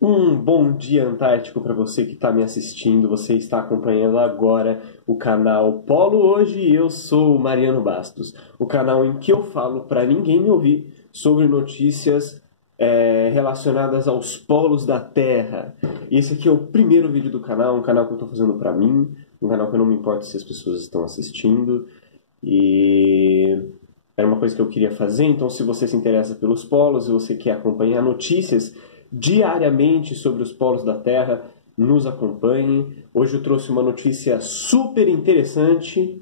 Um bom dia antártico para você que está me assistindo. Você está acompanhando agora o canal Polo Hoje e eu sou o Mariano Bastos, o canal em que eu falo para ninguém me ouvir sobre notícias relacionadas aos polos da Terra. E esse aqui é o primeiro vídeo do canal, um canal que eu estou fazendo para mim, um canal que eu não me importo se as pessoas estão assistindo. E era uma coisa que eu queria fazer, então se você se interessa pelos polos e você quer acompanhar notícias diariamente sobre os polos da Terra, nos acompanhe. Hoje eu trouxe uma notícia super interessante,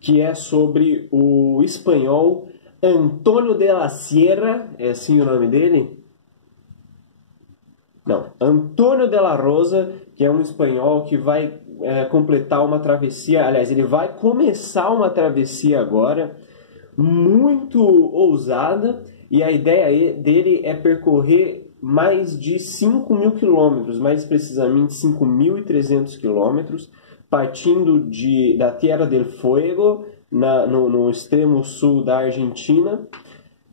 que é sobre o espanhol Antônio de la Sierra, é assim o nome dele? Não, Antônio de la Rosa, que é um espanhol que vai completar uma travessia, aliás, ele vai começar uma travessia agora, muito ousada, e a ideia dele é percorrer mais de 5.000 quilômetros, mais precisamente 5.300 quilômetros, partindo da Tierra del Fuego, no extremo sul da Argentina,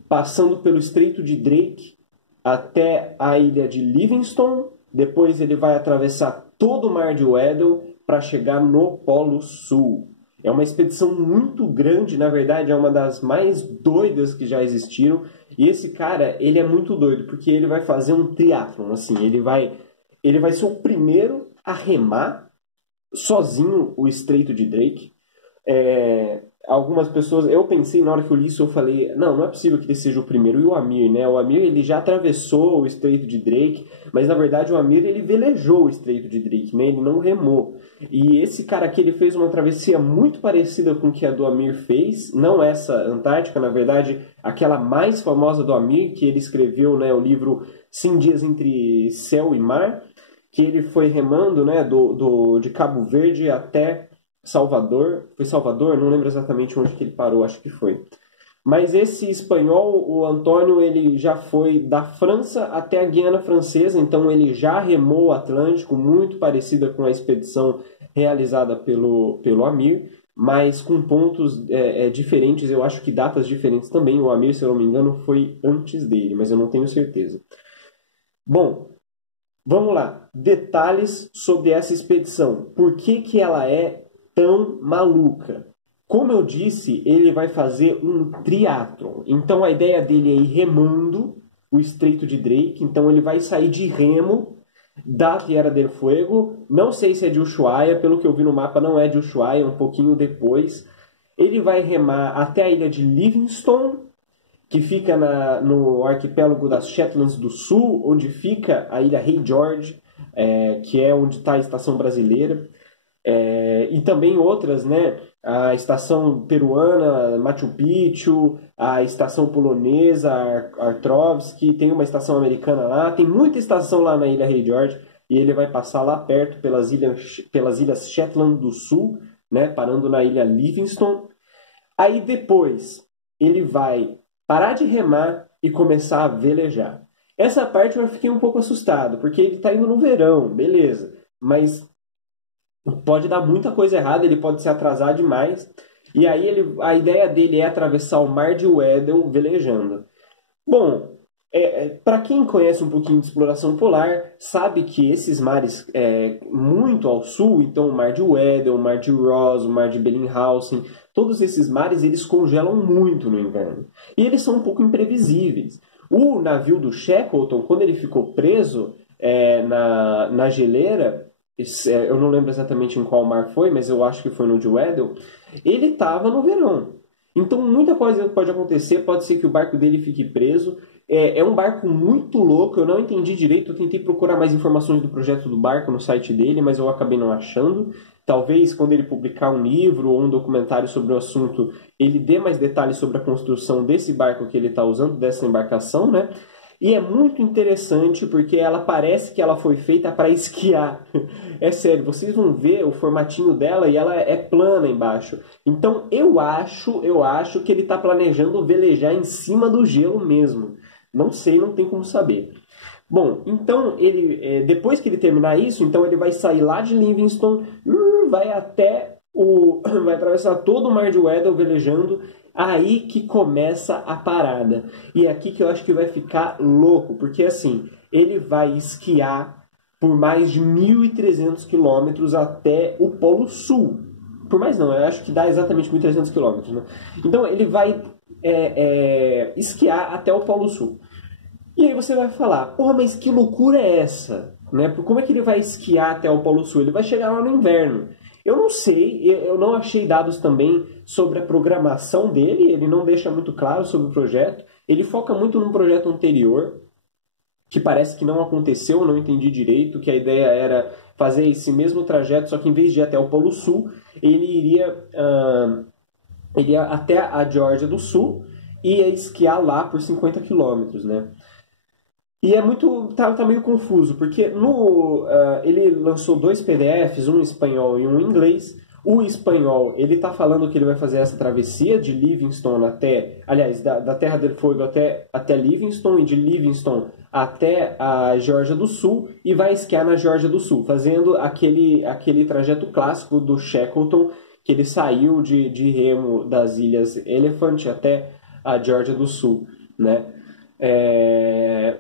passando pelo Estreito de Drake até a ilha de Livingstone. Depois ele vai atravessar todo o Mar de Weddell para chegar no Polo Sul. É uma expedição muito grande, na verdade é uma das mais doidas que já existiram. E esse cara, ele é muito doido, porque ele vai fazer um triatlon, assim, ele vai ser o primeiro a remar sozinho o Estreito de Drake. Algumas pessoas, eu pensei na hora que eu li isso, eu falei, não é possível que ele seja o primeiro. E o Amir, né? O Amir, ele já atravessou o Estreito de Drake, mas na verdade o Amir, ele velejou o Estreito de Drake, né? Ele não remou. E esse cara aqui, ele fez uma travessia muito parecida com o que a do Amir fez, não essa Antártica, na verdade, aquela mais famosa do Amir, que ele escreveu, né, o livro 100 Dias Entre Céu e Mar, que ele foi remando, né, de Cabo Verde até Salvador. Foi Salvador? Não lembro exatamente onde que ele parou, acho que foi. Mas esse espanhol, o Antônio, ele já foi da França até a Guiana Francesa, então ele já remou o Atlântico, muito parecida com a expedição realizada pelo Amir, mas com pontos diferentes, eu acho que datas diferentes também. O Amir, se eu não me engano, foi antes dele, mas eu não tenho certeza. Bom, vamos lá. Detalhes sobre essa expedição. Por que ela é tão maluca? Como eu disse, ele vai fazer um triatlon. Então a ideia dele é ir remando o Estreito de Drake. Então ele vai sair de remo da Tierra del Fuego. Não sei se é de Ushuaia, pelo que eu vi no mapa não é de Ushuaia, é um pouquinho depois. Ele vai remar até a ilha de Livingstone, que fica no arquipélago das Shetlands do Sul, onde fica a ilha Rei George, que é onde está a estação brasileira. E também outras, né? A estação peruana, Machu Picchu, a estação polonesa, Artrovsk, tem uma estação americana lá, tem muita estação lá na ilha Rei George, e ele vai passar lá perto pelas ilhas Shetland do Sul, né? Parando na ilha Livingstone. Aí depois ele vai parar de remar e começar a velejar. Essa parte eu fiquei um pouco assustado, porque ele está indo no verão, beleza, mas pode dar muita coisa errada, ele pode se atrasar demais. E aí a ideia dele é atravessar o Mar de Weddell velejando. Bom, para quem conhece um pouquinho de exploração polar, sabe que esses mares muito ao sul, então o Mar de Weddell, o Mar de Ross, o Mar de Bellingshausen, todos esses mares eles congelam muito no inverno. E eles são um pouco imprevisíveis. O navio do Shackleton, quando ele ficou preso na geleira, eu não lembro exatamente em qual mar foi, mas eu acho que foi no de Weddell, ele estava no verão. Então muita coisa pode acontecer, pode ser que o barco dele fique preso. É um barco muito louco, eu não entendi direito, eu tentei procurar mais informações do projeto do barco no site dele, mas eu acabei não achando. Talvez quando ele publicar um livro ou um documentário sobre o assunto, ele dê mais detalhes sobre a construção desse barco que ele está usando, dessa embarcação, né? E é muito interessante porque ela parece que ela foi feita para esquiar. É sério, vocês vão ver o formatinho dela e ela é plana embaixo. Então eu acho que ele está planejando velejar em cima do gelo mesmo. Não sei, não tem como saber. Bom, então ele depois que ele terminar isso, então ele vai sair lá de Livingstone, vai atravessar todo o Mar de Weddell velejando. Aí que começa a parada. E é aqui que eu acho que vai ficar louco, porque assim, ele vai esquiar por mais de 1.300 quilômetros até o Polo Sul. Por mais não, eu acho que dá exatamente 1.300 quilômetros, né? Então ele vai esquiar até o Polo Sul. E aí você vai falar, porra, mas que loucura é essa? Né? Como é que ele vai esquiar até o Polo Sul? Ele vai chegar lá no inverno. Eu não sei, eu não achei dados também sobre a programação dele, ele não deixa muito claro sobre o projeto. Ele foca muito num projeto anterior, que parece que não aconteceu, não entendi direito, que a ideia era fazer esse mesmo trajeto, só que em vez de ir até o Polo Sul, ele iria até a Geórgia do Sul e ia esquiar lá por 50 quilômetros, né? E é muito. Tá meio confuso, porque ele lançou 2 PDFs, um em espanhol e um em inglês. O espanhol, ele tá falando que ele vai fazer essa travessia de Livingstone até. Aliás, da Terra del Fuego até Livingstone, e de Livingstone até a Geórgia do Sul, e vai esquiar na Geórgia do Sul, fazendo aquele trajeto clássico do Shackleton, que ele saiu de remo das Ilhas Elephant até a Geórgia doSul, né?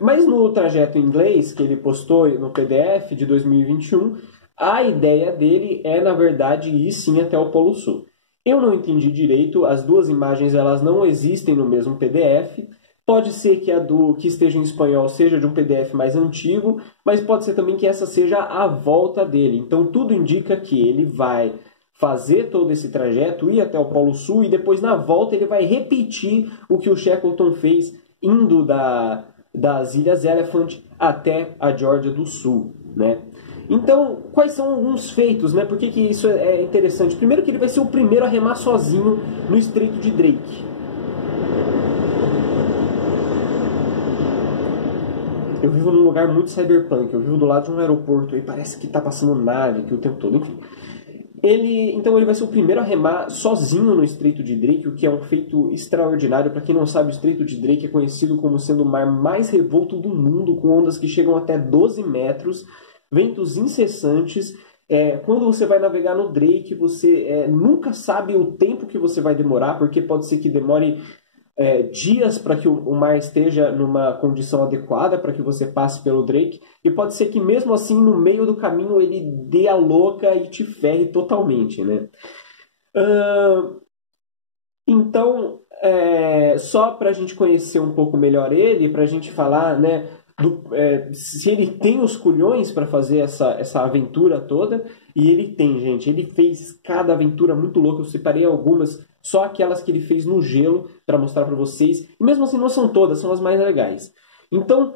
Mas no trajeto em inglês que ele postou no PDF de 2021, a ideia dele é, na verdade, ir sim até o Polo Sul. Eu não entendi direito, as duas imagens elas não existem no mesmo PDF. Pode ser que a que esteja em espanhol seja de um PDF mais antigo, mas pode ser também que essa seja a volta dele. Então tudo indica que ele vai fazer todo esse trajeto, ir até o Polo Sul, e depois na volta ele vai repetir o que o Shackleton fez indo das Ilhas Elephant até a Geórgia do Sul, né? Então, quais são alguns feitos, né? Por que isso é interessante? Primeiro que ele vai ser o primeiro a remar sozinho no Estreito de Drake. Eu vivo num lugar muito cyberpunk, eu vivo do lado de um aeroporto e parece que tá passando nave aqui o tempo todo, enfim. Então ele vai ser o primeiro a remar sozinho no Estreito de Drake, o que é um feito extraordinário. Para quem não sabe, o Estreito de Drake é conhecido como sendo o mar mais revolto do mundo, com ondas que chegam até 12 metros, ventos incessantes. Quando você vai navegar no Drake, você nunca sabe o tempo que você vai demorar, porque pode ser que demore dias para que o mar esteja numa condição adequada para que você passe pelo Drake, e pode ser que mesmo assim no meio do caminho ele dê a louca e te ferre totalmente, né? Então, só para a gente conhecer um pouco melhor ele, para a gente falar, né, se ele tem os culhões para fazer essa aventura toda, e ele tem, gente. Ele fez cada aventura muito louca. Eu separei algumas, só aquelas que ele fez no gelo, para mostrar para vocês. E mesmo assim não são todas, são as mais legais. Então,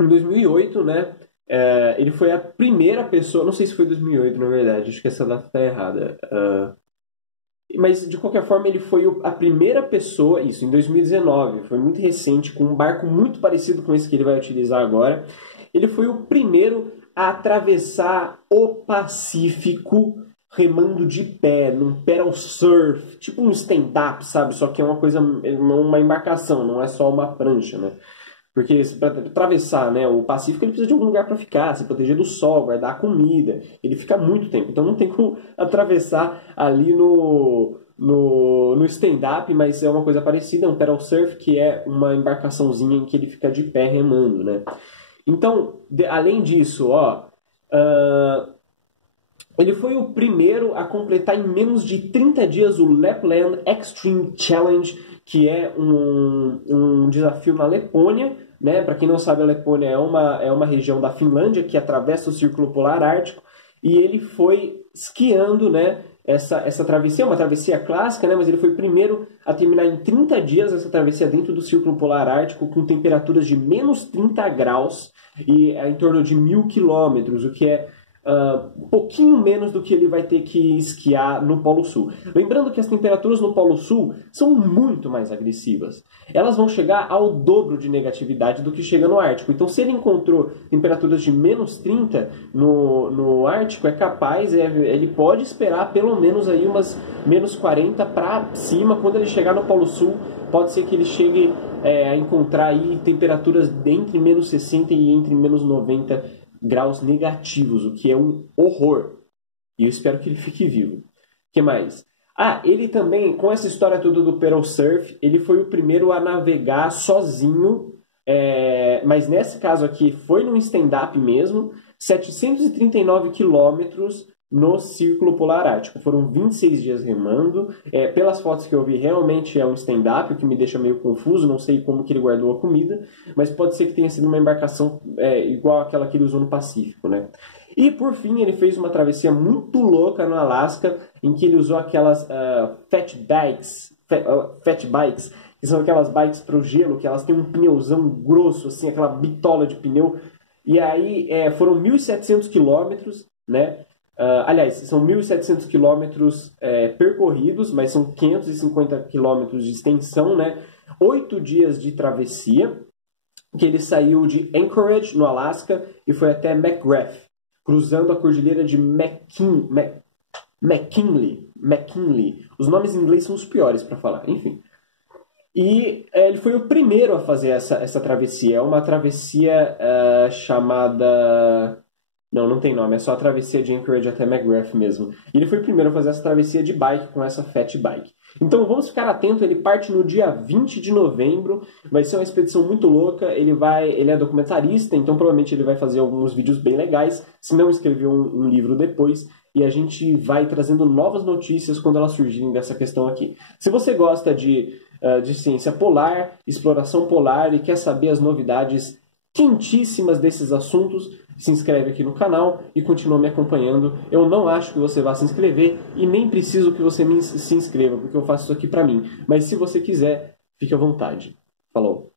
em 2008, né, ele foi a primeira pessoa... Não sei se foi 2008, na verdade. Acho que essa data está errada. Mas, de qualquer forma, ele foi a primeira pessoa, isso, em 2019, foi muito recente, com um barco muito parecido com esse que ele vai utilizar agora. Ele foi o primeiro a atravessar o Pacífico remando de pé, num pedal surf, tipo um stand-up, sabe? Só que é uma embarcação, não é só uma prancha, né? Porque para atravessar, né, o Pacífico, ele precisa de algum lugar para ficar, se proteger do sol, guardar a comida. Ele fica muito tempo. Então não tem como atravessar ali no stand-up, mas é uma coisa parecida, é um pedal surf, que é uma embarcaçãozinha em que ele fica de pé remando, né? Então, além disso, ele foi o primeiro a completar em menos de 30 dias o Lapland Extreme Challenge, que é um desafio na Letônia, né? Para quem não sabe, a Letônia é uma região da Finlândia que atravessa o Círculo Polar Ártico, e ele foi esquiando, né, essa travessia, uma travessia clássica, né, mas ele foi o primeiro a terminar em 30 dias essa travessia dentro do Círculo Polar Ártico, com temperaturas de menos 30 graus e em torno de 1.000 quilômetros, o que é um pouquinho menos do que ele vai ter que esquiar no Polo Sul. Lembrando que as temperaturas no Polo Sul são muito mais agressivas. Elas vão chegar ao dobro de negatividade do que chega no Ártico. Então, se ele encontrou temperaturas de menos 30 no Ártico, é capaz, ele pode esperar pelo menos aí umas menos 40 para cima. Quando ele chegar no Polo Sul, pode ser que ele chegue a encontrar aí temperaturas entre menos 60 e entre menos 90 graus negativos, o que é um horror. E eu espero que ele fique vivo. O que mais? Ele também, com essa história toda do pedal surf, ele foi o primeiro a navegar sozinho Mas nesse caso aqui foi num stand-up mesmo, 739 quilômetros no Círculo Polar Ártico. Foram 26 dias remando. Pelas fotos que eu vi, realmente é um stand-up, o que me deixa meio confuso, não sei como que ele guardou a comida, mas pode ser que tenha sido uma embarcação igual àquela que ele usou no Pacífico, né? E, por fim, ele fez uma travessia muito louca no Alasca, em que ele usou aquelas fat bikes, que são aquelas bikes para o gelo, que elas têm um pneuzão grosso, assim, aquela bitola de pneu. E aí foram 1.700 quilômetros, né? Aliás, são 1.700 quilômetros percorridos, mas são 550 quilômetros de extensão, né? 8 dias de travessia, que ele saiu de Anchorage, no Alasca, e foi até McGrath, cruzando a cordilheira de McKinley. Os nomes em inglês são os piores para falar, enfim. E ele foi o primeiro a fazer essa travessia. É uma travessia chamada... Não tem nome, é só a travessia de Anchorage até McGrath mesmo. E ele foi o primeiro a fazer essa travessia de bike com essa fat bike. Então vamos ficar atento, ele parte no dia 20 de novembro, vai ser uma expedição muito louca, ele é documentarista, então provavelmente ele vai fazer alguns vídeos bem legais, se não escreveu um livro depois, e a gente vai trazendo novas notícias quando elas surgirem dessa questão aqui. Se você gosta de ciência polar, exploração polar e quer saber as novidades quentíssimas desses assuntos, se inscreve aqui no canal e continua me acompanhando. Eu não acho que você vá se inscrever e nem preciso que você se inscreva, porque eu faço isso aqui pra mim. Mas se você quiser, fique à vontade. Falou!